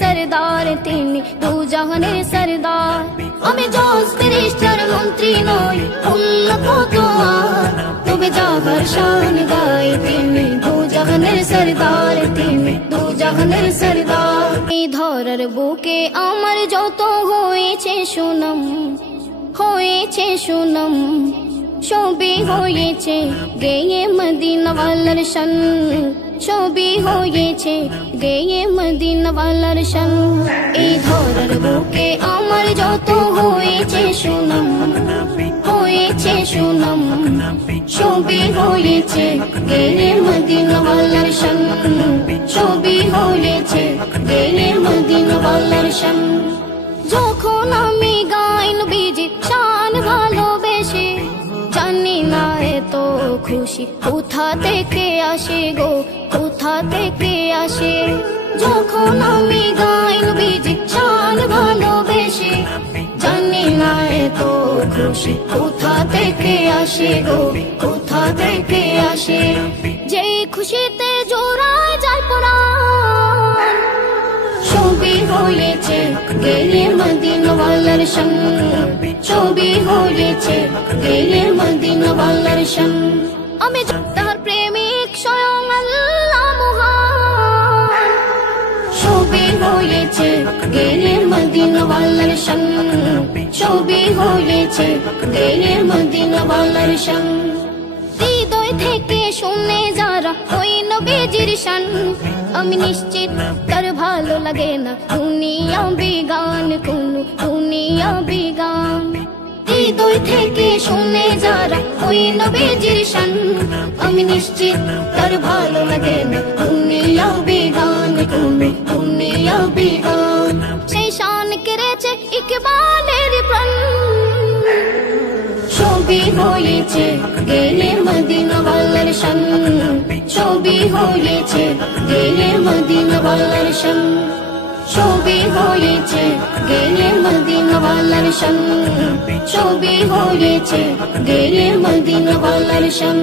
सरदार তিনি দু জাহানের सरदार আমি জজ ব্যারিস্টার মন্ত্রী নই উন্নত তোমার তবে যাবার শান গাই তিনি দু জাহানের सरदार তিনি দু জাহানের सरदार এই ধরার বুকে আমার যত হয়েছে সুনাম সবই হয়েছে গেয়ে মদিনা ওয়ালার শান সবই হয়েছে গেয়ে মদিনা ওয়ালার শান এই ধরার বুকে আমার যত হয়েছে সুনাম সবই হয়েছে গেয়ে মদিনা ওয়ালার শান সবই হয়েছে গেয়ে মদিনা ওয়ালার শান যখন আমি গাই নবীজির শান ভালোবেসে জানি না এত খুশি কোথা থেকে আসে গো কোথা থেকে আসে যখন আমি গাই নবীজির শান ভালোবেসে জানি না এত খুশি কোথা থেকে আসে গো কোথা থেকে আসে যেই খুশিতে জোড়ায় যায় প্রাণ সবই হয়েছে গেয়ে মদিনা ওয়ালার শান সবই হয়েছে গেয়ে মদিনা ওয়ালার শান আমি তাহার প্রেমিক স্বয়ং আল্লাহ মহান সবই হয়েছে গেয়ে মদিনা ওয়ালার শান সবই হয়েছে গেয়ে মদিনা ওয়ালার শান হৃদয় থেকে শুনে যারা ওই নবীজির শান আমি নিশ্চিত তার ভালো লাগে না দুনিয়া বিগান কোন দুনিয়া বিগান হৃদয় থেকে শুনে যারা ওই নবীজির শান আমি নিশ্চিত তার ভালো লাগে না দুনিয়া বিগান কোন দুনিয়া বিগান সেই শান কেড়েছে ইকবালের প্রাণ সবই হয়েছে গেয়ে মদিনা ওয়ালার শান সবই হয়েছে গেয়ে মদিনা ওয়ালার শান সবই হয়েছে গেয়ে মদিনা ওয়ালার শান সবই হয়েছে গেয়ে মদিনা ওয়ালার শান